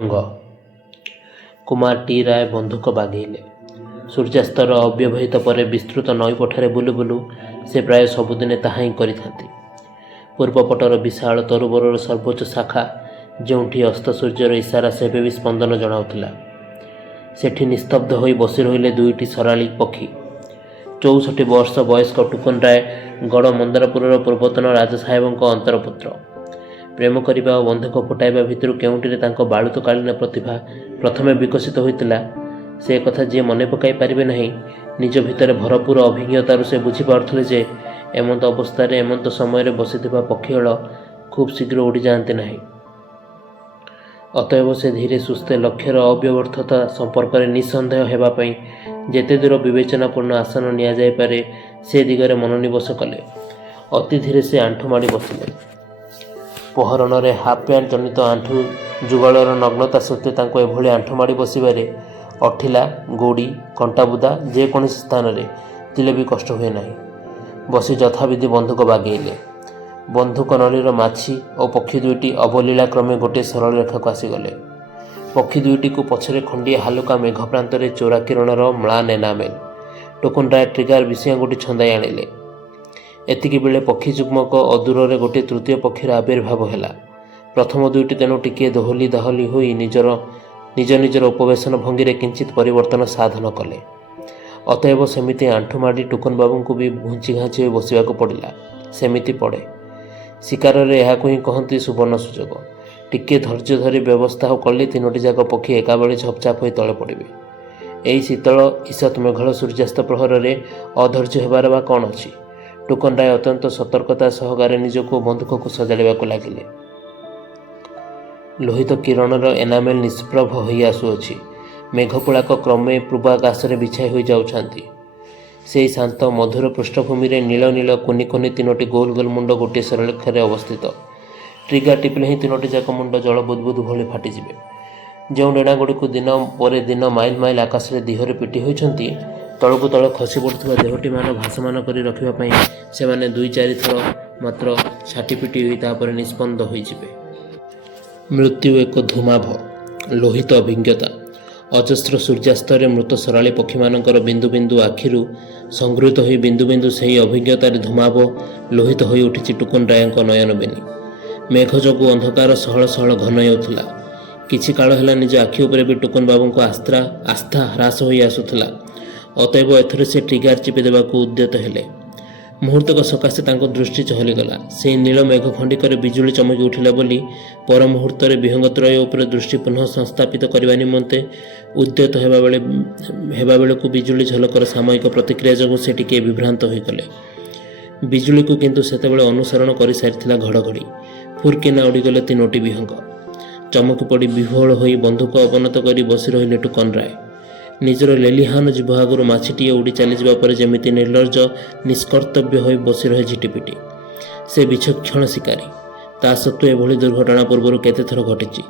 ଅଙ୍ଗ କୁମାର ଟି ରାୟ ବନ୍ଧୁକ ବାଗେଇଲେ। ସୂର୍ଯ୍ୟାସ୍ତର ଅବ୍ୟବହିତ ପରେ ବିସ୍ତୃତ ନଈପଠାରେ ବୁଲୁ ବୁଲୁ ସେ ପ୍ରାୟ ସବୁଦିନେ ତାହା ହିଁ କରିଥାନ୍ତି। ପୂର୍ବପଟର ବିଶାଳ ତରୁବରର ସର୍ବୋଚ୍ଚ ଶାଖା ଯେଉଁଠି ଅସ୍ତ ସୂର୍ଯ୍ୟର ଇସାରା ସେବେ ବି ସ୍ପନ୍ଦନ ଜଣାଉଥିଲା, ସେଠି ନିସ୍ତବ୍ଧ ହୋଇ ବସି ରହିଲେ ଦୁଇଟି ସରାଳୀ ପକ୍ଷୀ। 64 ବର୍ଷ ବୟସ୍କ ଟୁକନ ରାୟ ଗଡ଼ ମନ୍ଦାରପୁରର ପୂର୍ବତନ ରାଜା ସାହେବଙ୍କ ଅନ୍ତରପୁତ୍ର। ପ୍ରେମ କରିବା ଓ ବନ୍ଧୁକ ଫୁଟାଇବା ଭିତରୁ କେଉଁଟିରେ ତାଙ୍କ ବାଳୁତକାଳୀନ ପ୍ରତିଭା ପ୍ରଥମେ ବିକଶିତ ହୋଇଥିଲା, ସେ କଥା ଯିଏ ମନେ ପକାଇ ପାରିବେ ନାହିଁ। ନିଜ ଭିତରେ ଭରପୂର ଅଭିଜ୍ଞତାରୁ ସେ ବୁଝିପାରୁଥିଲେ ଯେ ଏମନ୍ତ ଅବସ୍ଥାରେ ଏମନ୍ତ ସମୟରେ ବସିଥିବା ପକ୍ଷୀଳ ଖୁବ୍ ଶୀଘ୍ର ଉଡ଼ିଯାଆନ୍ତି ନାହିଁ। ଅତଏବ ସେ ଧୀରେ ସୁସ୍ଥେ ଲକ୍ଷ୍ୟର ଅବ୍ୟବର୍ଥତା ସମ୍ପର୍କରେ ନିଃସନ୍ଦେହ ହେବା ପାଇଁ ଯେତେ ଦୂର ବିବେଚନାପୂର୍ଣ୍ଣ ଆସନ ନିଆଯାଇପାରେ ସେ ଦିଗରେ ମନୋନିବେଶ କଲେ। ଅତି ଧୀରେ ସେ ଆଣ୍ଠୁ ମାଡ଼ି ବସିଲେ। ପହରଣରେ ହାଫ୍ ପ୍ୟାଣ୍ଟ ଜନିତ ଆଣ୍ଠୁ ଯୁଗଳର ନଗ୍ନତା ସତ୍ତ୍ୱେ ତାଙ୍କୁ ଏଭଳି ଆଣ୍ଠୁ ମାଡ଼ି ବସିବାରେ ଅଠିଲା, ଗୋଡ଼ି, କଣ୍ଟାବୁଦା ଯେକୌଣସି ସ୍ଥାନରେ ଥିଲେ ବି କଷ୍ଟ ହୁଏ ନାହିଁ। ବସି ଯଥାବିଧି ବନ୍ଧୁକ ବାଗେଇଲେ। ବନ୍ଧୁକ ନଳୀର ମାଛି ଓ ପକ୍ଷୀ ଦୁଇଟି ଅବଲୀଳାକ୍ରମେ ଗୋଟିଏ ସରଳ ରେଖାକୁ ଆସିଗଲେ। ପକ୍ଷୀ ଦୁଇଟିକୁ ପଛରେ ଖଣ୍ଡିଏ ହାଲୁକା ମେଘ ପ୍ରାନ୍ତରେ ଚୋରା କିରଣର ମ୍ଳାନ ଏନାମେଲ। ଟୁକନ ରାୟ ଟ୍ରିଗାର ବିଷିଆଙ୍ଗୁଠି ଛନ୍ଦାଇ ଆଣିଲେ। ଏତିକିବେଳେ ପକ୍ଷୀ ଯୁଗ୍ମକ ଅଦୂରରେ ଗୋଟିଏ ତୃତୀୟ ପକ୍ଷୀର ଆବିର୍ଭାବ ହେଲା। ପ୍ରଥମ ଦୁଇଟି ତେଣୁ ଟିକିଏ ଦୋହଲି ଦାହଲି ହୋଇ ନିଜ ନିଜର ଉପବେଶନ ଭଙ୍ଗୀରେ କିଞ୍ଚିତ୍ ପରିବର୍ତ୍ତନ ସାଧନ କଲେ। ଅତଏବ ସେମିତି ଆଣ୍ଠୁ ମାଡ଼ି ଟୁକନ ବାବୁଙ୍କୁ ବି ଘୁଞ୍ଚି ଘାଞ୍ଚି ହୋଇ ବସିବାକୁ ପଡ଼ିଲା। ସେମିତି ପଡ଼େ। ଶିକାରରେ ଏହାକୁ ହିଁ କହନ୍ତି ସୁବର୍ଣ୍ଣ ସୁଯୋଗ। ଟିକିଏ ଧୈର୍ଯ୍ୟ ଧରି ବ୍ୟବସ୍ଥା କଲେ ତିନୋଟି ଯାକ ପକ୍ଷୀ ଏକାବେଳେ ଝପଚାପ ହୋଇ ତଳେ ପଡ଼ିବେ। ଏଇ ଶୀତଳ ଈଷତ୍ ମେଘଳ ସୂର୍ଯ୍ୟାସ୍ତ ପ୍ରହରରେ ଅଧୈର୍ଯ୍ୟ ହେବାର ବା କ'ଣ ଅଛି? ଟୁକନ ରାୟ ଅତ୍ୟନ୍ତ ସତର୍କତା ସହକାରେ ନିଜକୁ ବନ୍ଧୁକକୁ ସଜାଡ଼ିବାକୁ ଲାଗିଲେ। ଲୋହିତ କିରଣର ଏନାମେଲ ନିଷ୍ପ୍ରଭ ହୋଇ ଆସୁଅଛି। ମେଘପୁଳାକ କ୍ରମେ ପୂର୍ବାକାଶରେ ବିଛାଇ ହୋଇ ଯାଉଛନ୍ତି। ସେହି ଶାନ୍ତ ମଧୁର ପୃଷ୍ଠଭୂମିରେ ନୀଳ ନୀଳ କୁନି କୁନି ତିନୋଟି ଗୋଲ ଗୋଲ ମୁଣ୍ଡ ଗୋଟିଏ ସରଳରେଖାରେ ଅବସ୍ଥିତ। ଟ୍ରିଗାର ଟିପିଲେ ହିଁ ତିନୋଟି ଯାକ ମୁଣ୍ଡ ଜଳ ବୁଦବୁଦ ଭଳି ଫାଟିଯିବେ। ଯେଉଁ ଡେଣାଗୁଡ଼ିକୁ ଦିନ ପରେ ଦିନ ମାଇଲ ମାଇଲ ଆକାଶରେ ଦିହରେ ପିଟି ହୋଇଛନ୍ତି, ତଳକୁ ତଳ ଖସି ପଡ଼ୁଥିବା ଦେହଟିମାନ ଭାସମାନ କରି ରଖିବା ପାଇଁ ସେମାନେ 2-4 ଥର ମାତ୍ର ଛାଟି ପିଟି ହୋଇ ତାପରେ ନିଷ୍ପନ୍ଦ ହୋଇଯିବେ। ମୃତ୍ୟୁ ଏକ ଧୂମାଭ, ଲୋହିତ ଅଭିଜ୍ଞତା। ଅଜସ୍ର ସୂର୍ଯ୍ୟାସ୍ତରେ ମୃତ ସରାଳୀ ପକ୍ଷୀମାନଙ୍କର ବିନ୍ଦୁ ବିନ୍ଦୁ ଆଖିରୁ ସଂଗୃହୀତ ହୋଇ ବିନ୍ଦୁ ବିନ୍ଦୁ ସେହି ଅଭିଜ୍ଞତାରେ ଧୂମାଭ ଲୋହିତ ହୋଇ ଉଠିଛି ଟୁକନ ରାୟଙ୍କ ନୟନବେଣୀ। ମେଘ ଯୋଗୁଁ ଅନ୍ଧକାର ସହଳ ସହଳ ଘନ ହେଉଥିଲା। କିଛି କାଳ ହେଲା ନିଜ ଆଖି ଉପରେ ବି ଟୁକନ ବାବୁଙ୍କ ଆସ୍ଥା ହ୍ରାସ ହୋଇ ଆସୁଥିଲା। ଅତଏବ ଏଥର ସେ ଟ୍ରିଗାର ଚିପି ଦେବାକୁ ଉଦ୍ୟତ ହେଲେ। ମୁହୂର୍ତ୍ତକ ସକାଶେ ତାଙ୍କ ଦୃଷ୍ଟି ଚହଲିଗଲା। ସେହି ନୀଳ ମେଘ ଖଣ୍ଡିକରେ ବିଜୁଳି ଚମକି ଉଠିଲା ବୋଲି ପର ମୁହୂର୍ତ୍ତରେ ବିହଙ୍ଗତ୍ରୟ ଉପରେ ଦୃଷ୍ଟି ପୁନଃ ସଂସ୍ଥାପିତ କରିବା ନିମନ୍ତେ ଉଦ୍ୟତ ହେବା ବେଳକୁ ବିଜୁଳି ଝଲକର ସାମୟିକ ପ୍ରତିକ୍ରିୟା ଯୋଗୁଁ ସେ ଟିକିଏ ବିଭ୍ରାନ୍ତ ହୋଇଗଲେ। ବିଜୁଳିକୁ କିନ୍ତୁ ସେତେବେଳେ ଅନୁସରଣ କରିସାରିଥିଲା ଘଡ଼ଘଡ଼ି। ଫୁରକିନା ଉଡ଼ିଗଲେ ତିନୋଟି ବିହଙ୍ଗ। ଚମକି ପଡ଼ି ବିହ୍ୱଳ ହୋଇ ବନ୍ଧୁକ ଅବନତ କରି ବସି ରହିଲେ ଟୁକନ ରାୟ। ନିଜର ଲେଲିହାନ ଜିଭ ଆଗରୁ ମାଛିଟିଏ ଉଡ଼ି ଚାଲିଯିବା ପରେ ଯେମିତି ନିର୍ଲଜ୍ଜ ନିଷ୍କର୍ତ୍ତବ୍ୟ ହୋଇ ବସି ରହେ ଝିଟିପିଟି। ସେ ବିଚକ୍ଷଣ ଶିକାରୀ। ତା ସତ୍ତ୍ୱେ ଏଭଳି ଦୁର୍ଘଟଣା ପୂର୍ବରୁ କେତେଥର ଘଟିଛି।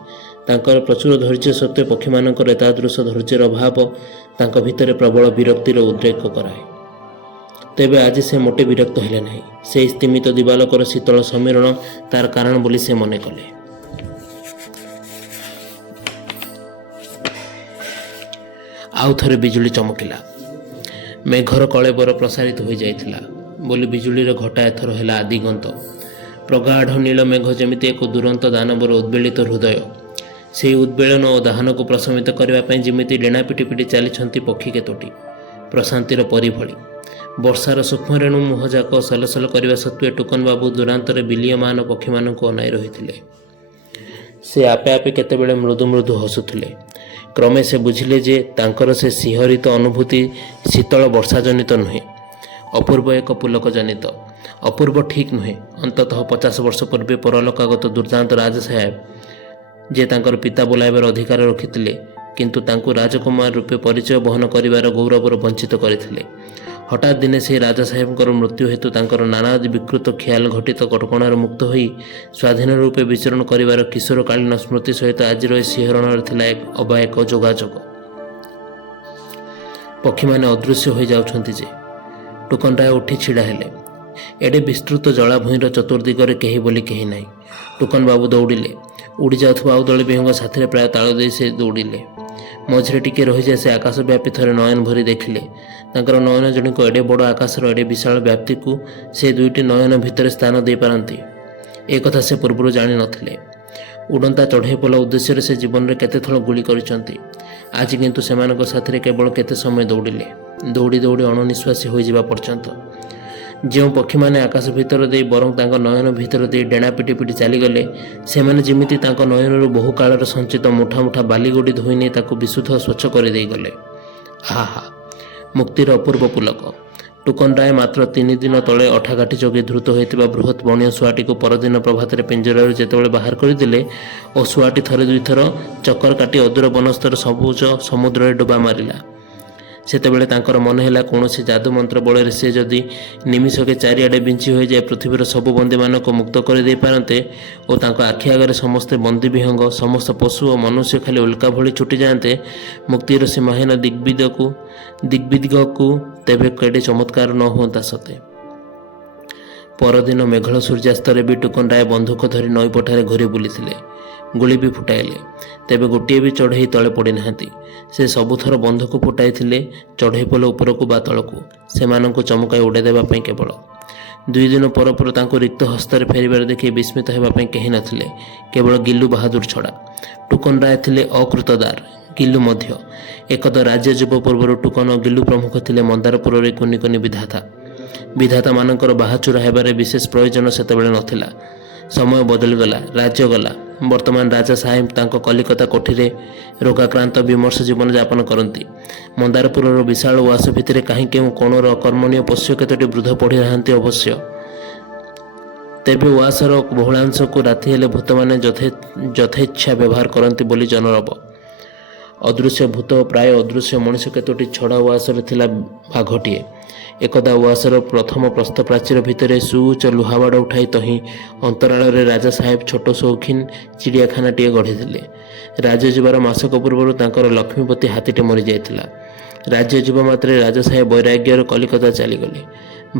ତାଙ୍କର ପ୍ରଚୁର ଧୈର୍ଯ୍ୟ ସତ୍ତ୍ୱେ ପକ୍ଷୀମାନଙ୍କର ଏତାଦୃଶ ଧୈର୍ଯ୍ୟର ଅଭାବ ତାଙ୍କ ଭିତରେ ପ୍ରବଳ ବିରକ୍ତିର ଉଦ୍ରେକ କରାଏ। ତେବେ ଆଜି ସେ ମୋଟେ ବିରକ୍ତ ହେଲେ ନାହିଁ। ସେହି ସ୍ତିମିତ ଦିବାଲୋକର ଶୀତଳ ସମୀରଣ ତାର କାରଣ ବୋଲି ସେ ମନେ କଲେ। ଆଉ ଥରେ ବିଜୁଳି ଚମକିଲା। ମେଘର କଳେବର ପ୍ରସାରିତ ହୋଇଯାଇଥିଲା ବୋଲି ବିଜୁଳିର ଘଟା ଏଥର ହେଲା ଆଦିଗନ୍ତ। ପ୍ରଗାଢ଼ ନୀଳ ମେଘ ଯେମିତି ଏକ ଦୁରନ୍ତ ଦାନବର ଉଦ୍ବେଳିତ ହୃଦୟ। ସେହି ଉଦ୍ବେଳନ ଓ ଦାହନକୁ ପ୍ରଶମିତ କରିବା ପାଇଁ ଯେମିତି ଡେଣା ପିଟି ପିଟି ଚାଲିଛନ୍ତି ପକ୍ଷୀ କେତୋଟି, ପ୍ରଶାନ୍ତିର ପରି ଭଳି। ବର୍ଷାର ସୂକ୍ଷ୍ମରେଣୁ ମୁହଁଯାକ ସଲସଲ କରିବା ସତ୍ତ୍ୱେ ଟୁକନ ବାବୁ ଦୂରାନ୍ତରେ ବିଲୀୟମାନ ପକ୍ଷୀମାନଙ୍କୁ ଅନାଇ ରହିଥିଲେ। ସେ ଆପେ ଆପେ କେତେବେଳେ ମୃଦୁ ମୃଦୁ ହସୁଥିଲେ। କ୍ରମେ ସେ ବୁଝିଲେ ଯେ ତାଙ୍କର ସେ ଶିହରିତ ଅନୁଭୂତି ଶୀତଳ ବର୍ଷାଜନିତ ନୁହେଁ, ଅପୂର୍ବ ଏକ ପୁଲକ ଜନିତ। ଅପୂର୍ବ ଠିକ୍ ନୁହେଁ। ଅନ୍ତତଃ 50 ବର୍ଷ ପୂର୍ବେ ପରଲୋକାଗତ ଦୁର୍ଦ୍ଦାନ୍ତ ରାଜା ସାହେବ ଯେ ତାଙ୍କର ପିତା ବୋଲାଇବାର ଅଧିକାର ରଖିଥିଲେ, କିନ୍ତୁ ତାଙ୍କୁ ରାଜକୁମାର ରୂପେ ପରିଚୟ ବହନ କରିବାର ଗୌରବରୁ ବଞ୍ଚିତ କରିଥିଲେ। ହଠାତ୍ ଦିନେ ସେହି ରାଜା ସାହେବଙ୍କର ମୃତ୍ୟୁ ହେତୁ ତାଙ୍କର ନାନାଦି ବିକୃତ ଖିଆଲ ଘଟିତ କଟକଣାରୁ ମୁକ୍ତ ହୋଇ ସ୍ୱାଧୀନ ରୂପେ ବିଚରଣ କରିବାର କିଶୋରକାଳୀନ ସ୍ମୃତି ସହିତ ଆଜିର ଏ ଶିହରଣରେ ଥିଲା ଅବା ଏକ ଯୋଗାଯୋଗ। ପକ୍ଷୀମାନେ ଅଦୃଶ୍ୟ ହୋଇଯାଉଛନ୍ତି ଯେ। ଟୁକନ ରାୟ ଉଠି ଛିଡ଼ା ହେଲେ। ଏଡ଼େ ବିସ୍ତୃତ ଜଳାଭୂଇଁର ଚତୁର୍ଦିଗରେ କେହି ବୋଲି କେହି ନାହିଁ। ଟୁକନ ବାବୁ ଦୌଡ଼ିଲେ। ଉଡ଼ି ଯାଉଥିବା ଆଉ ଦଳେ ବିହଙ୍ଗ ସାଥିରେ ପ୍ରାୟ ତାଳ ଦେଇ ସେ ଦୌଡ଼ିଲେ। ମଝିରେ ଟିକିଏ ରହିଯାଇ ସେ ଆକାଶ ବ୍ୟାପୀ ଥରେ ନୟନ ଭରି ଦେଖିଲେ। ତାଙ୍କର ନୟନ ଜଣିକ ଏଡ଼େ ବଡ଼ ଆକାଶର ଏଡ଼େ ବିଶାଳ ବ୍ୟାପ୍ତିକୁ ସେ ଦୁଇଟି ନୟନ ଭିତରେ ସ୍ଥାନ ଦେଇପାରନ୍ତି, ଏ କଥା ସେ ପୂର୍ବରୁ ଜାଣିନଥିଲେ। ଉଡ଼ନ୍ତା ଚଢ଼େଇ ପୋଲ ଉଦ୍ଦେଶ୍ୟରେ ସେ ଜୀବନରେ କେତେଥର ଗୁଳି କରିଛନ୍ତି। ଆଜି କିନ୍ତୁ ସେମାନଙ୍କ ସାଥିରେ କେବଳ କେତେ ସମୟ ଦୌଡ଼ିଲେ, ଦୌଡ଼ି ଦୌଡ଼ି ଅଣନିଶ୍ୱାସୀ ହୋଇଯିବା ପର୍ଯ୍ୟନ୍ତ। ଯେଉଁ ପକ୍ଷୀମାନେ ଆକାଶ ଭିତର ଦେଇ ବରଂ ତାଙ୍କ ନୟନ ଭିତର ଦେଇ ଡେଣା ପିଟି ପିଟି ଚାଲିଗଲେ, ସେମାନେ ଯେମିତି ତାଙ୍କ ନୟନରୁ ବହୁ କାଳର ସଞ୍ଚିତ ମୁଠା ମୁଠା ବାଲିଗୋଡ଼ି ଧୋଇ ନେଇ ତାକୁ ବିଶୁଦ୍ଧ ସ୍ୱଚ୍ଛ କରିଦେଇଗଲେ। ଆହା, ମୁକ୍ତିର ଅପୂର୍ବ ପୁଲକ! ଟୁକନ ରାୟ ମାତ୍ର 3 ଦିନ ତଳେ ଅଠାକାଠି ଯୋଗେ ଧୃତ ହୋଇଥିବା ବୃହତ୍ ବଣୀୟ ଶୁଆଟିକୁ ପରଦିନ ପ୍ରଭାତରେ ପିଞ୍ଜରାରୁ ଯେତେବେଳେ ବାହାର କରିଦେଲେ ଓ ଶୁଆଟି ଥରେ ଦୁଇଥର ଚକର କାଟି ଅଦୂର ବନସ୍ତର ସବୁଜ ସମୁଦ୍ରରେ ଡୁବା ମାରିଲା, ସେତେବେଳେ ତାଙ୍କର ମନେ ହେଲା କୌଣସି ଯାଦୁ ମନ୍ତ୍ର ବଳରେ ସେ ଯଦି ନିମିଷକେ ଚାରିଆଡ଼େ ବିଞ୍ଚି ହୋଇଯାଇ ପୃଥିବୀର ସବୁ ବନ୍ଦୀମାନଙ୍କୁ ମୁକ୍ତ କରିଦେଇ ପାରନ୍ତେ ଓ ତାଙ୍କ ଆଖି ଆଗରେ ସମସ୍ତେ ବନ୍ଦୀ ବିହଙ୍ଗ, ସମସ୍ତ ପଶୁ ଓ ମନୁଷ୍ୟ ଖାଲି ଉଲ୍କା ଭଳି ଛୁଟି ଯାଆନ୍ତେ ମୁକ୍ତିର ସୀମାହୀନ ଦିଗ୍ବିଦିଗକୁ, ତେବେ କେଡ଼େ ଚମତ୍କାର ନ ହୁଅନ୍ତା ସତେ! ପରଦିନ ମେଘଳ ସୂର୍ଯ୍ୟାସ୍ତରେ ବି ଟୁକନ ରାୟ ବନ୍ଧୁକ ଧରି ନଈପଠାରେ ଘୂରି ବୁଲିଥିଲେ, ଗୁଳି ବି ଫୁଟାଇଲେ, ତେବେ ଗୋଟିଏ ବି ଚଢ଼େଇ ତଳେ ପଡ଼ିନାହାନ୍ତି। ସେ ସବୁଥର ବନ୍ଧୁକ ଫୁଟାଇଥିଲେ ଚଢ଼େଇ ପୋଲ ଉପରକୁ ବା ତଳକୁ, ସେମାନଙ୍କୁ ଚମକାଇ ଉଡ଼ାଇ ଦେବା ପାଇଁ କେବଳ। 2 ଦିନ ପରେ ତାଙ୍କୁ ରିକ୍ତ ହସ୍ତରେ ଫେରିବାରେ ଦେଖି ବିସ୍ମିତ ହେବା ପାଇଁ କେହି ନଥିଲେ, କେବଳ ଗିଲୁ ବାହାଦୁର ଛଡ଼ା। ଟୁକନ ରାୟ ଥିଲେ ଅକୃତଦାର, ଗିଲୁ ମଧ୍ୟ। ଏକଦା ରାଜ୍ୟ ଯୁବ ପୂର୍ବରୁ ଟୁକନ ଓ ଗିଲୁ ପ୍ରମୁଖ ଥିଲେ ମନ୍ଦାରପୁରରେ କୁନି କୁନି ବିଧାତା। ବିଧାତାମାନଙ୍କର ବାହାଚୁରା ହେବାରେ ବିଶେଷ ପ୍ରୟୋଜନ ସେତେବେଳେ ନଥିଲା। ସମୟ ବଦଳିଗଲା, ରାଜ୍ୟ ଗଲା। ବର୍ତ୍ତମାନ ରାଜା ସାହେବ ତାଙ୍କ କଲିକତା କୋଠିରେ ରୋଗାକ୍ରାନ୍ତ ବିମର୍ଷ ଜୀବନ ଯାପନ କରନ୍ତି। ମନ୍ଦାରପୁରର ବିଶାଳ ଉଆସ ଭିତରେ କାହିଁ କେଉଁ କୋଣର ଅକର୍ମଣୀୟ ପୋଷ୍ୟ କେତୋଟି ବୃଦ୍ଧ ପଢ଼ି ନାହାନ୍ତି ଅବଶ୍ୟ। ତେବେ ଉଆସର ବହୁଳାଂଶକୁ ରାତି ହେଲେ ଭୂତମାନେ ଯଥେଚ୍ଛା ବ୍ୟବହାର କରନ୍ତି ବୋଲି ଜନରବ। ଅଦୃଶ୍ୟ ଭୂତ ଓ ପ୍ରାୟ ଅଦୃଶ୍ୟ ମଣିଷ କେତୋଟି ଛଡ଼ା ଉଆସରେ ଥିଲା ବାଘଟିଏ। ଏକଦା ଉଆସର ପ୍ରଥମ ପ୍ରସ୍ତ ପ୍ରାଚୀର ଭିତରେ ସୁଉଚ୍ଚ ଲୁହାବାଡ଼ ଉଠାଇ ତହିଁ ଅନ୍ତରାଳରେ ରାଜା ସାହେବ ଛୋଟ ସୌଖିନ ଚିଡ଼ିଆଖାନାଟିଏ ଗଢ଼ିଥିଲେ। ରାଜ୍ୟ ଯିବାର ମାସକ ପୂର୍ବରୁ ତାଙ୍କର ଲକ୍ଷ୍ମୀପତି ହାତୀଟେ ମରିଯାଇଥିଲା। ରାଜ୍ୟ ଯିବା ମାତ୍ରେ ରାଜା ସାହେବ ବୈରାଗ୍ୟର କଲିକତା ଚାଲିଗଲେ।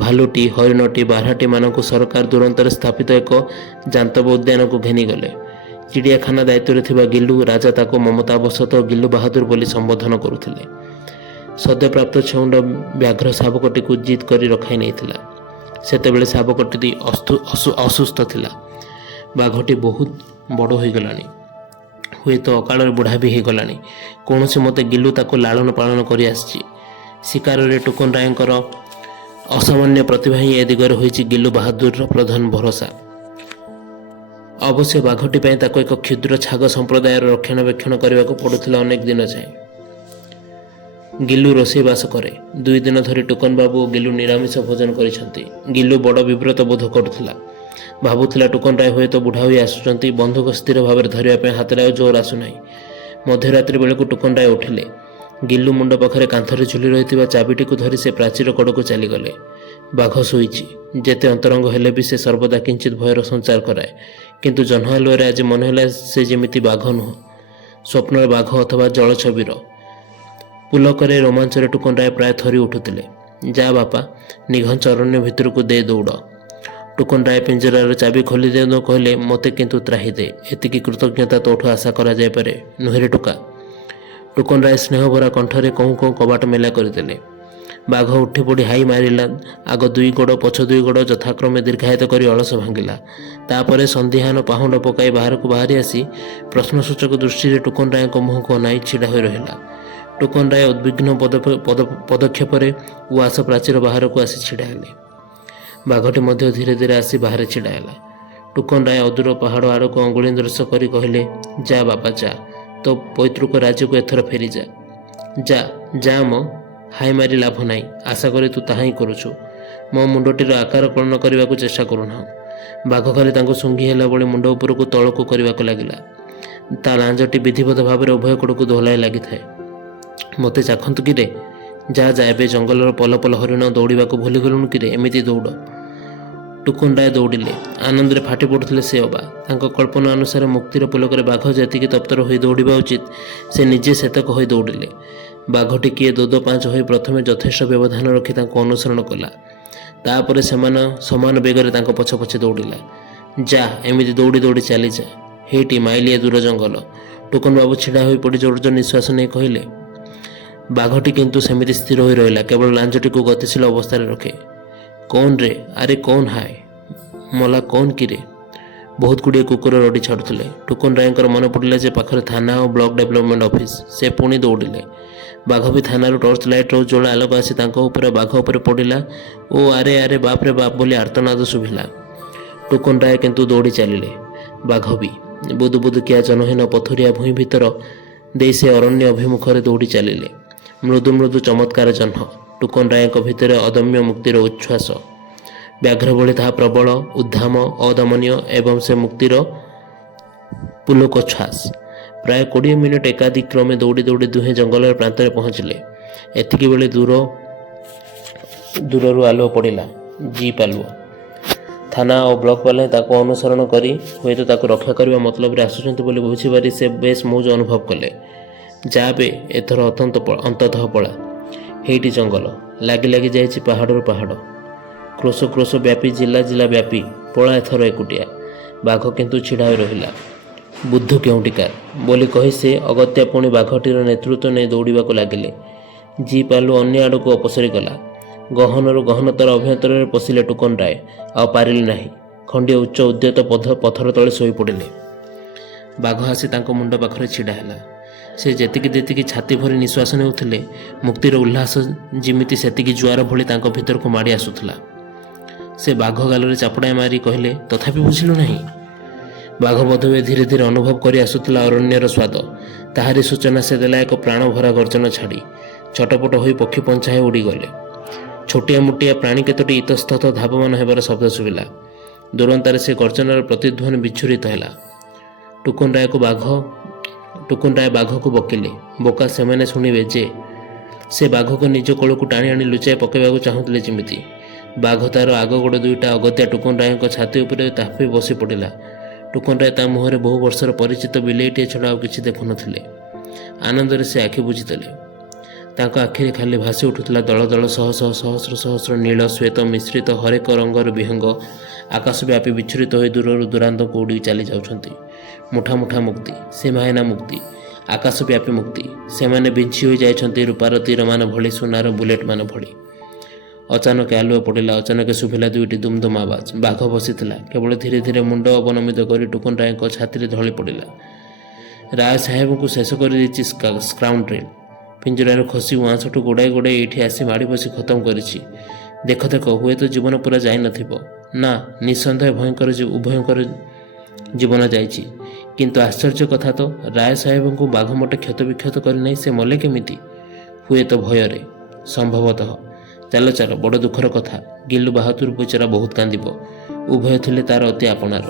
ଭାଲୁଟି, ହରିଣଟି, ବାର୍ହାଟିମାନଙ୍କୁ ସରକାର ଦୁରନ୍ତରେ ସ୍ଥାପିତ ଏକ ଜାନ୍ତବ ଉଦ୍ୟାନକୁ ଘେନିଗଲେ। ଚିଡ଼ିଆଖାନା ଦାୟିତ୍ୱରେ ଥିବା ଗିଲୁ, ରାଜା ତାକୁ ମମତାବଶତଃ ଗିଲୁ ବାହାଦୁର ବୋଲି ସମ୍ବୋଧନ କରୁଥିଲେ। ସଦ୍ୟପ୍ରାପ୍ତ ଛେଉଣ୍ଡ ବ୍ୟାଘ୍ର ଶାବକଟିକୁ ଜିଦ୍ କରି ରଖାଇ ନେଇଥିଲା। ସେତେବେଳେ ଶାବକଟି ଅସୁସ୍ଥ ଥିଲା। ବାଘଟି ବହୁତ ବଡ଼ ହୋଇଗଲାଣି, ହୁଏତ ଅକାଳରେ ବୁଢ଼ା ବି ହୋଇଗଲାଣି। କୌଣସି ମତେ ଗିଲୁ ତାକୁ ଲାଳନ ପାଳନ କରି ଆସିଛି। ଶିକାରରେ ଟୁକନ ରାୟଙ୍କର ଅସାମାନ୍ୟ ପ୍ରତିଭା ହିଁ ଏ ଦିଗରେ ହୋଇଛି ଗିଲୁ ବାହାଦୁରର ପ୍ରଧାନ ଭରସା। ଅବଶ୍ୟ ବାଘଟି ପାଇଁ ତାକୁ ଏକ କ୍ଷୁଦ୍ର ଛାଗ ସମ୍ପ୍ରଦାୟର ରକ୍ଷଣାବେକ୍ଷଣ କରିବାକୁ ପଡ଼ୁଥିଲା ଅନେକ ଦିନ ଯାଏଁ। ଗିଲୁ ରୋଷେଇବାସ କରେ। 2 ଦିନ ଧରି ଟୁକନ ବାବୁ ଓ ଗିଲୁ ନିରାମିଷ ଭୋଜନ କରିଛନ୍ତି। ଗିଲୁ ବଡ଼ ବିବ୍ରତ ବୋଧ କରୁଥିଲା। ଭାବୁଥିଲା ଟୁକନ ରାୟ ହୁଏତ ବୁଢ଼ା ହୋଇ ଆସୁଛନ୍ତି, ବନ୍ଧୁକ ସ୍ଥିର ଭାବରେ ଧରିବା ପାଇଁ ହାତରେ ଆଉ ଜୋର ଆସୁନାହିଁ। ମଧ୍ୟରାତ୍ରି ବେଳକୁ ଟୁକନ ରାୟ ଉଠିଲେ। ଗିଲୁ ମୁଣ୍ଡ ପାଖରେ କାନ୍ଥରେ ଝୁଲି ରହିଥିବା ଚାବିଟିକୁ ଧରି ସେ ପ୍ରାଚୀର କଡ଼କୁ ଚାଲିଗଲେ। ବାଘ ଶୋଇଛି। ଯେତେ ଅନ୍ତରଙ୍ଗ ହେଲେ ବି ସେ ସର୍ବଦା କିଞ୍ଚିତ୍ ଭୟର ସଞ୍ଚାର କରାଏ। କିନ୍ତୁ ଜହ୍ନ ଆଲୁଅରେ ଆଜି ମନେ ହେଲା ସେ ଯେମିତି ବାଘ ନୁହଁ, ସ୍ୱପ୍ନର ବାଘ ଅଥବା ଜଳଛବିର। ପୁଲକରେ ରୋମାଞ୍ଚରେ ଟୁକନ ରାୟ ପ୍ରାୟ ଥରି ଉଠୁଥିଲେ। ଯା ବାପା, ନିଘଞ୍ଚ ଅରଣ୍ୟ ଭିତରକୁ ଦେ ଦୌଡ଼। ଟୁକନ ରାୟ ପିଞ୍ଜରାର ଚାବି ଖୋଲି ଦେଉ କହିଲେ, ମୋତେ କିନ୍ତୁ ତ୍ରାହି ଦେ, ଏତିକି କୃତଜ୍ଞତା ତୋଠୁ ଆଶା କରାଯାଇପାରେ, ନୁହେଁରେ ଟୁକା? ଟୁକନ ରାୟ ସ୍ନେହଭରା କଣ୍ଠରେ କହୁଁ କହୁଁ କବାଟ ମେଲା କରିଦେଲେ। ବାଘ ଉଠି ପଡ଼ି ହାଇ ମାରିଲା। ଆଗ 2 ଗୋଡ଼, ପଛ 2 ଗୋଡ଼ ଯଥାକ୍ରମେ ଦୀର୍ଘାୟିତ କରି ଅଳସ ଭାଙ୍ଗିଲା। ତାପରେ ସନ୍ଦିହାନ ପାହୁଣ୍ଡ ପକାଇ ବାହାରକୁ ବାହାରି ଆସି ପ୍ରଶ୍ନସୂଚକ ଦୃଷ୍ଟିରେ ଟୁକନ ରାୟଙ୍କ ମୁହଁକୁ ଅନାଇ ଛିଡ଼ା ହୋଇ ରହିଲା। ଟୁକନ ରାୟ ଉଦ୍ବିଗ୍ନ ପଦକ୍ଷେପରେ ଉଆସ ପ୍ରାଚୀର ବାହାରକୁ ଆସି ଛିଡ଼ା ହେଲେ। ବାଘଟି ମଧ୍ୟ ଧୀରେ ଧୀରେ ଆସି ବାହାରେ ଛିଡ଼ା ହେଲା। ଟୁକନ ରାୟ ଅଦୂର ପାହାଡ଼ ଆଡ଼କୁ ଅଙ୍ଗୁଳି ନିର୍ଦ୍ଦେଶ କରି କହିଲେ, ଯା ବାପା ଯା, ତୋ ପୈତୃକ ରାଜ୍ୟକୁ ଏଥର ଫେରିଯା। ଯା ଯା ମ, ହାଇ ମାରି ଲାଭ ନାହିଁ। ଆଶା କରେ ତୁ ତାହା ହିଁ କରୁଛୁ। ମୋ ମୁଣ୍ଡଟିର ଆକାର କଳନ କରିବାକୁ ଚେଷ୍ଟା କରୁନାହୁଁ। ବାଘ ଖାଲି ତାଙ୍କୁ ଶୁଙ୍ଘି ହେଲା ଭଳି ମୁଣ୍ଡ ଉପରକୁ ତଳକୁ କରିବାକୁ ଲାଗିଲା। ତା ଲାଞ୍ଜଟି ବିଧିବଦ୍ଧ ଭାବରେ ଉଭୟ କଡ଼କୁ ଦୋହଲାଇ ଲାଗିଥାଏ। ମୋତେ ଚାଖନ୍ତୁ କିରେ? ଯା ଯା, ଏବେ ଜଙ୍ଗଲର ପଲ ପଲ ହରିଣ ଦୌଡ଼ିବାକୁ ଭୁଲିଗଲୁଣୁ କିରେ? ଏମିତି ଦୌଡ଼। ଟୁକନ ରାୟ ଦୌଡ଼ିଲେ। ଆନନ୍ଦରେ ଫାଟି ପଡ଼ୁଥିଲେ ସେ ଅବା। ତାଙ୍କ କଳ୍ପନା ଅନୁସାରେ ମୁକ୍ତିର ପୁଲକରେ ବାଘ ଯେତିକି ତପ୍ତର ହୋଇ ଦୌଡ଼ିବା ଉଚିତ, ସେ ନିଜେ ସେତକ ହୋଇ ଦୌଡ଼ିଲେ। ବାଘଟି କିଏ ଦୋଦ ପାଞ୍ଚ ହୋଇ ପ୍ରଥମେ ଯଥେଷ୍ଟ ବ୍ୟବଧାନ ରଖି ତାଙ୍କୁ ଅନୁସରଣ କଲା। ତାପରେ ସମାନ ବେଗରେ ତାଙ୍କ ପଛେ ପଛେ ଦୌଡ଼ିଲା। ଯା, ଏମିତି ଦୌଡ଼ି ଦୌଡ଼ି ଚାଲିଯା। ହେଇଟି ମାଇଲିଏ ଦୂର ଜଙ୍ଗଲ। ଟୁକନ ବାବୁ ଛିଡ଼ା ହୋଇ ପଡ଼ି ଜୋର ଜୋର ନିଶ୍ୱାସ ନେଇ କହିଲେ। ବାଘଟି କିନ୍ତୁ ସେମିତି ସ୍ଥିର ହୋଇ ରହିଲା, କେବଳ ଲାଞ୍ଜଟିକୁ ଗତିଶୀଳ ଅବସ୍ଥାରେ ରଖେ। କौन ରେ? ଆରେ କौन ହାଏ? ମଲା କौन କିରେ? ବହୁତ ଗୁଡ଼ିଏ କୁକୁର ରଡ଼ି ଛାଡ଼ୁଥିଲେ। ଟୁକନ ରାୟଙ୍କର ମନେ ପଡ଼ିଲା ଯେ ପାଖରେ ଥାନା ଓ ବ୍ଲକ ଡେଭଲପମେଣ୍ଟ ଅଫିସ। ସେ ପୁଣି ଦୌଡ଼ିଲେ। ବାଘ ବି ଥାନାରୁ ଟର୍ଚ୍ଚ ଲାଇଟ୍ର ଉଜ୍ଜ୍ୱଳ ଆଲୋକ ଆସି ତାଙ୍କ ଉପରେ ବାଘ ଉପରେ ପଡ଼ିଲା ଓ ଆରେ ଆରେ ବାପରେ ବାପ ବୋଲି ଆର୍ତ୍ତନାଦ ଶୁଭିଲା। ଟୁକନ ରାୟ କିନ୍ତୁ ଦୌଡ଼ି ଚାଲିଲେ। ବାଘ ବି ବୁଦୁ ବୁଦୁକିଆ ଜନହୀନ ପଥୁରିଆ ଭୂଇଁ ଭିତର ଦେଇ ସେ ଅରଣ୍ୟ ଅଭିମୁଖରେ ଦୌଡ଼ି ଚାଲିଲେ। ମୃଦୁ ମୃଦୁ ଚମତ୍କାର ଜହ୍ନ। ଟୁକନ ରାୟଙ୍କ ଭିତରେ ଅଦମ୍ୟ ମୁକ୍ତିର ଉଚ୍ଛ୍ୱାସ। ବ୍ୟାଘ୍ର ଭଳି ତାହା ପ୍ରବଳ, ଉଦ୍ଦାମ, ଅଦମନୀୟ ଏବଂ ସେ ମୁକ୍ତିର ପୁଲକୋଚ୍ଛ୍ୱାସ। ପ୍ରାୟ 20 ମିନିଟ୍ ଏକାଦିକ୍ରମେ ଦୌଡ଼ି ଦୌଡ଼ି ଦୁହେଁ ଜଙ୍ଗଲର ପ୍ରାନ୍ତରେ ପହଞ୍ଚିଲେ। ଏତିକି ବେଳେ ଦୂରରୁ ଆଲୁଅ ପଡ଼ିଲା। ଜିପ୍ ଆଲୁଅ। ଥାନା ଓ ବ୍ଲକବାଲା ତାକୁ ଅନୁସରଣ କରି ହୁଏତ ତାକୁ ରକ୍ଷା କରିବା ମତଲବରେ ଆସୁଛନ୍ତି ବୋଲି ବୁଝିପାରି ସେ ବେଶ୍ ମୌଜ ଅନୁଭବ କଲେ। ଯା ବେ, ଏଥର ଅନ୍ତତଃ ପଳା। ହେଇଟି ଜଙ୍ଗଲ, ଲାଗି ଲାଗି ଯାଇଛି ପାହାଡ଼ରୁ ପାହାଡ଼, କ୍ରୋଶ କ୍ରୋଶ ବ୍ୟାପୀ, ଜିଲ୍ଲା ଜିଲ୍ଲା ବ୍ୟାପୀ। ପଳା ଏଥର ଏକୁଟିଆ। ବାଘ କିନ୍ତୁ ଛିଡ଼ା ହୋଇ ରହିଲା। ବୁଦ୍ଧୁ କେଉଁଠିକାର ବୋଲି କହି ସେ ଅଗତ୍ୟା ପୁଣି ବାଘଟିର ନେତୃତ୍ୱ ନେଇ ଦୌଡ଼ିବାକୁ ଲାଗିଲେ। ଜିପ୍ ଆଲୁଅ ଅନ୍ୟ ଆଡ଼କୁ ଅପସରି ଗଲା। ଗହନରୁ ଗହନତର ଅଭ୍ୟନ୍ତରରେ ପଶିଲେ ଟୁକନ ରାୟ। ଆଉ ପାରିଲେ ନାହିଁ। ଖଣ୍ଡିଏ ଉଚ୍ଚ ଉଦ୍ୟତ ପଥର ତଳେ ଶୋଇପଡ଼ିଲେ। ବାଘ ଆସି ତାଙ୍କ ମୁଣ୍ଡ ପାଖରେ ଛିଡ଼ା ହେଲା। ସେ ଯେତିକି ଛାତି ଭରି ନିଶ୍ୱାସ ନେଉଥିଲେ, ମୁକ୍ତିର ଉଲ୍ଲାସ ଯେମିତି ସେତିକି ଜୁଆର ଭଳି ତାଙ୍କ ଭିତରକୁ ମାଡ଼ି ଆସୁଥିଲା। ସେ ବାଘ ଗାଲରେ ଚାପୁଡ଼ାଏ ମାରି କହିଲେ, ତଥାପି ବୁଝିଲୁ ନାହିଁ? ବାଘ ବୋଧହୁଏ ଧୀରେ ଧୀରେ ଅନୁଭବ କରି ଆସୁଥିଲା ଅରଣ୍ୟର ସ୍ୱାଦ। ତାହାରି ସୂଚନା ସେ ଦେଲା ଏକ ପ୍ରାଣଭରା ଗର୍ଜନ ଛାଡ଼ି। ଛଟପଟ ହୋଇ ପକ୍ଷୀ ପଞ୍ଛାଏ ଉଡ଼ିଗଲେ। ଛୋଟିଆ ମୋଟିଆ ପ୍ରାଣୀ କେତୋଟି ଇତସ୍ତତଃ ଧାବମାନ ହେବାର ଶବ୍ଦ ଶୁଭିଲା। ଦୁରନ୍ତାରେ ସେ ଗର୍ଜନର ପ୍ରତିଧ୍ୱନି ବିଚ୍ଛୁରିତ ହେଲା। ଟୁକନ ରାୟ ବାଘକୁ ବକିଲେ, ବୋକା ସେମାନେ ଶୁଣିବେ ଯେ। ସେ ବାଘକୁ ନିଜ କୋଳକୁ ଟାଣି ଆଣି ଲୁଚାଇ ପକାଇବାକୁ ଚାହୁଁଥିଲେ ଯେମିତି। ବାଘ ତାର ଆଗ ଗୋଡ଼ ଦୁଇଟା ଅଗତ୍ୟା ଟୁକନ ରାୟଙ୍କ ଛାତି ଉପରେ ତାପି ବସି ପଡ଼ିଲା। ଟୁକନ ରାୟ ତା ମୁହଁରେ ବହୁ ବର୍ଷର ପରିଚିତ ବିଲେଇଟିଏ ଛଡ଼ା ଆଉ କିଛି ଦେଖୁନଥିଲେ। ଆନନ୍ଦରେ ସେ ଆଖି ବୁଜିଦେଲେ। ତାଙ୍କ ଆଖିରେ ଖାଲି ଭାସି ଉଠୁଥିଲା ଦଳ ଦଳ ସହସ୍ର ନୀଳ ଶ୍ଵେତ ମିଶ୍ରିତ ହରେକ ରଙ୍ଗର ବିହଙ୍ଗ। ଆକାଶବ୍ୟାପୀ ବିଚ୍ଛୁରିତ ହୋଇ ଦୂରରୁ ଦୂରାନ୍ତକୁ ଉଡ଼ି ଚାଲି ଯାଉଛନ୍ତି। ମୁଠା ମୁଠା ମୁକ୍ତି, ସୀମାହୀନ ମୁକ୍ତି, ଆକାଶବ୍ୟାପୀ ମୁକ୍ତି। ସେମାନେ ବିଞ୍ଚି ହୋଇ ଯାଇଛନ୍ତି ରୂପାର ତୀରମାନ ଭଳି, ସୁନାର ବୁଲେଟମାନ ଭଳି। ଅଚାନକ ଆଲୁଅ ପଡ଼ିଲା। ଅଚାନକ ଶୁଭିଲା ଦୁଇଟି ଦୁମ୍ ଦୁମ୍ ଆବାଜ। ବାଘ ବସିଥିଲା। କେବଳ ଧୀରେ ଧୀରେ ମୁଣ୍ଡ ଅବନମିତ କରି ଟୁକନ ରାୟଙ୍କ ଛାତିରେ ଢଳି ପଡ଼ିଲା। ରାୟ ସାହେବଙ୍କୁ ଶେଷ କରିଦେଇଛି ସ୍କାଉଣ୍ଡ୍ରେଲ। ପିଞ୍ଜରାରୁ ଖସି ଉଆଁସଠୁ ଗୋଡ଼ାଇ ଗୋଡ଼ାଇ ଏଇଠି ଆସି ମାଡ଼ି ବସି ଖତମ କରିଛି। ଦେଖ ହୁଏତ ଜୀବନ ପୁରା ଯାଇନଥିବ। ନା, ନିଃସନ୍ଦେହ ଉଭୟଙ୍କର ଜୀବନ ଯାଇଛି। କିନ୍ତୁ ଆଶ୍ଚର୍ଯ୍ୟ କଥା ତ, ରାୟ ସାହେବଙ୍କୁ ବାଘ ମୋଟେ କ୍ଷତବିକ୍ଷତ କରିନାହିଁ। ସେ ମଲେ କେମିତି? ହୁଏତ ଭୟରେ, ସମ୍ଭବତଃ। ଚାଲ ବଡ଼ ଦୁଃଖର କଥା। ଗିଲୁ ବାହାଦୁର ବିଚରା ବହୁତ କାନ୍ଦିବ। ଉଭୟ ଥିଲେ ତାର ଅତି ଆପଣାର।